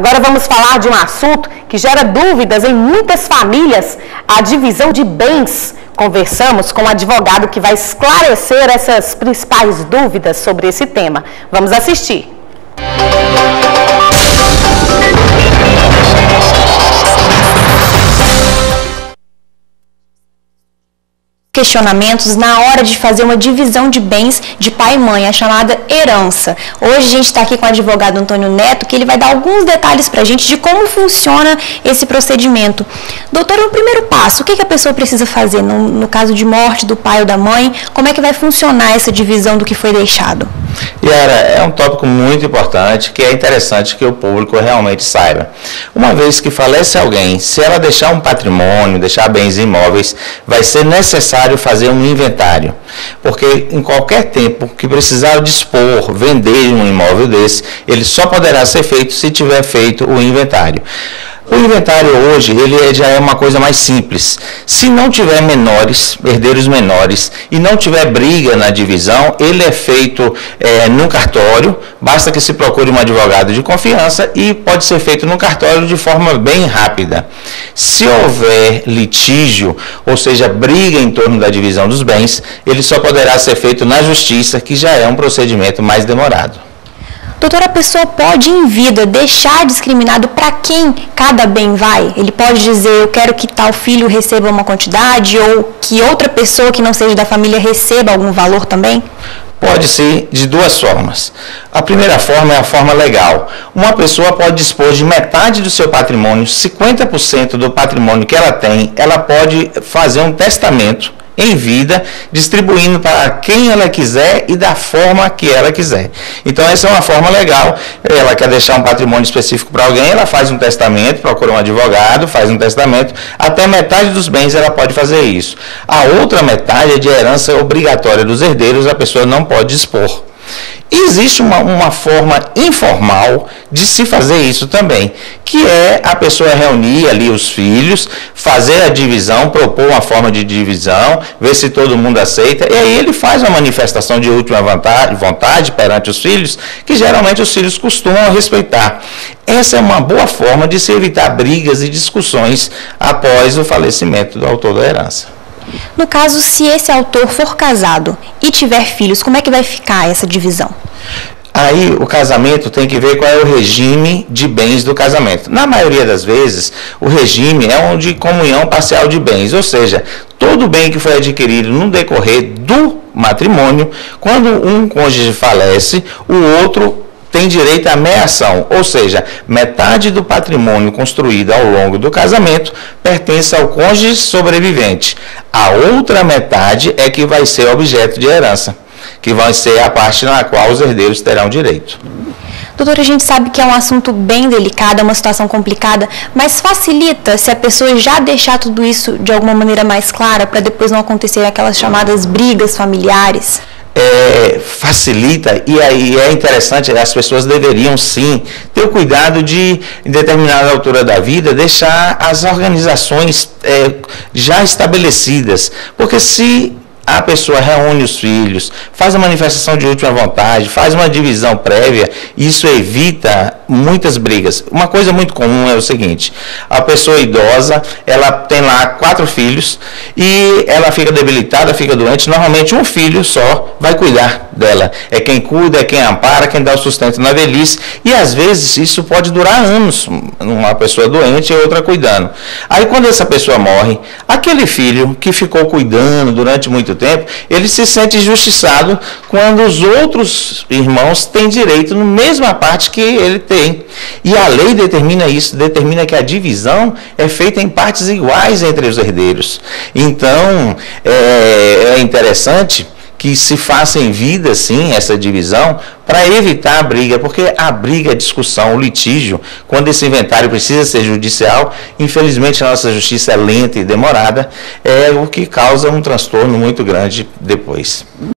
Agora vamos falar de um assunto que gera dúvidas em muitas famílias, a divisão de bens. Conversamos com um advogado que vai esclarecer essas principais dúvidas sobre esse tema. Vamos assistir. Questionamentos na hora de fazer uma divisão de bens de pai e mãe, a chamada herança. Hoje a gente está aqui com o advogado Antônio Neto, que ele vai dar alguns detalhes para a gente de como funciona esse procedimento. Doutor, o primeiro passo, o que a pessoa precisa fazer no caso de morte do pai ou da mãe? Como é que vai funcionar essa divisão do que foi deixado? Yara, é um tópico muito importante, que é interessante que o público realmente saiba. Uma vez que falece alguém, se ela deixar um patrimônio, deixar bens imóveis, vai ser necessário fazer um inventário, porque em qualquer tempo que precisar dispor, vender um imóvel desse, ele só poderá ser feito se tiver feito o inventário. O inventário hoje, ele já é uma coisa mais simples. Se não tiver herdeiros menores, e não tiver briga na divisão, ele é feito num cartório, basta que se procure um advogado de confiança e pode ser feito no cartório de forma bem rápida. Se houver litígio, ou seja, briga em torno da divisão dos bens, ele só poderá ser feito na justiça, que já é um procedimento mais demorado. Doutora, a pessoa pode, em vida, deixar discriminado para quem cada bem vai? Ele pode dizer, eu quero que tal filho receba uma quantidade, ou que outra pessoa que não seja da família receba algum valor também? Pode ser de duas formas. A primeira forma é a forma legal. Uma pessoa pode dispor de metade do seu patrimônio, 50% do patrimônio que ela tem, ela pode fazer um testamento em vida, distribuindo para quem ela quiser e da forma que ela quiser. Então, essa é uma forma legal. Ela quer deixar um patrimônio específico para alguém, ela faz um testamento, procura um advogado, faz um testamento, até metade dos bens ela pode fazer isso. A outra metade é de herança obrigatória dos herdeiros, a pessoa não pode dispor. Existe uma forma informal de se fazer isso também, que é a pessoa reunir ali os filhos, fazer a divisão, propor uma forma de divisão, ver se todo mundo aceita, e aí ele faz uma manifestação de última vontade perante os filhos, que geralmente os filhos costumam respeitar. Essa é uma boa forma de se evitar brigas e discussões após o falecimento do autor da herança. No caso, se esse autor for casado e tiver filhos, como é que vai ficar essa divisão? Aí o casamento tem que ver qual é o regime de bens do casamento. Na maioria das vezes, o regime é um de comunhão parcial de bens, ou seja, todo bem que foi adquirido no decorrer do matrimônio, quando um cônjuge falece, o outro tem direito à meação, ou seja, metade do patrimônio construído ao longo do casamento pertence ao cônjuge sobrevivente. A outra metade é que vai ser objeto de herança, que vai ser a parte na qual os herdeiros terão direito. Doutora, a gente sabe que é um assunto bem delicado, é uma situação complicada, mas facilita se a pessoa já deixar tudo isso de alguma maneira mais clara, para depois não acontecer aquelas chamadas brigas familiares? Facilita, e aí é interessante, as pessoas deveriam sim ter o cuidado de, em determinada altura da vida, deixar as organizações já estabelecidas, porque se a pessoa reúne os filhos, faz a manifestação de última vontade, faz uma divisão prévia, isso evita muitas brigas. Uma coisa muito comum é o seguinte, a pessoa idosa, ela tem lá 4 filhos e ela fica debilitada, fica doente, normalmente um filho só vai cuidar dela. É quem cuida, é quem ampara, quem dá o sustento na velhice, e às vezes isso pode durar anos, uma pessoa doente e outra cuidando. Aí quando essa pessoa morre, aquele filho que ficou cuidando durante muito tempo, ele se sente injustiçado quando os outros irmãos têm direito na mesma parte que ele tem. E a lei determina isso, determina que a divisão é feita em partes iguais entre os herdeiros. Então, é interessante que se faça em vida, sim, essa divisão, para evitar a briga, porque a briga, a discussão, o litígio, quando esse inventário precisa ser judicial, infelizmente a nossa justiça é lenta e demorada, é o que causa um transtorno muito grande depois.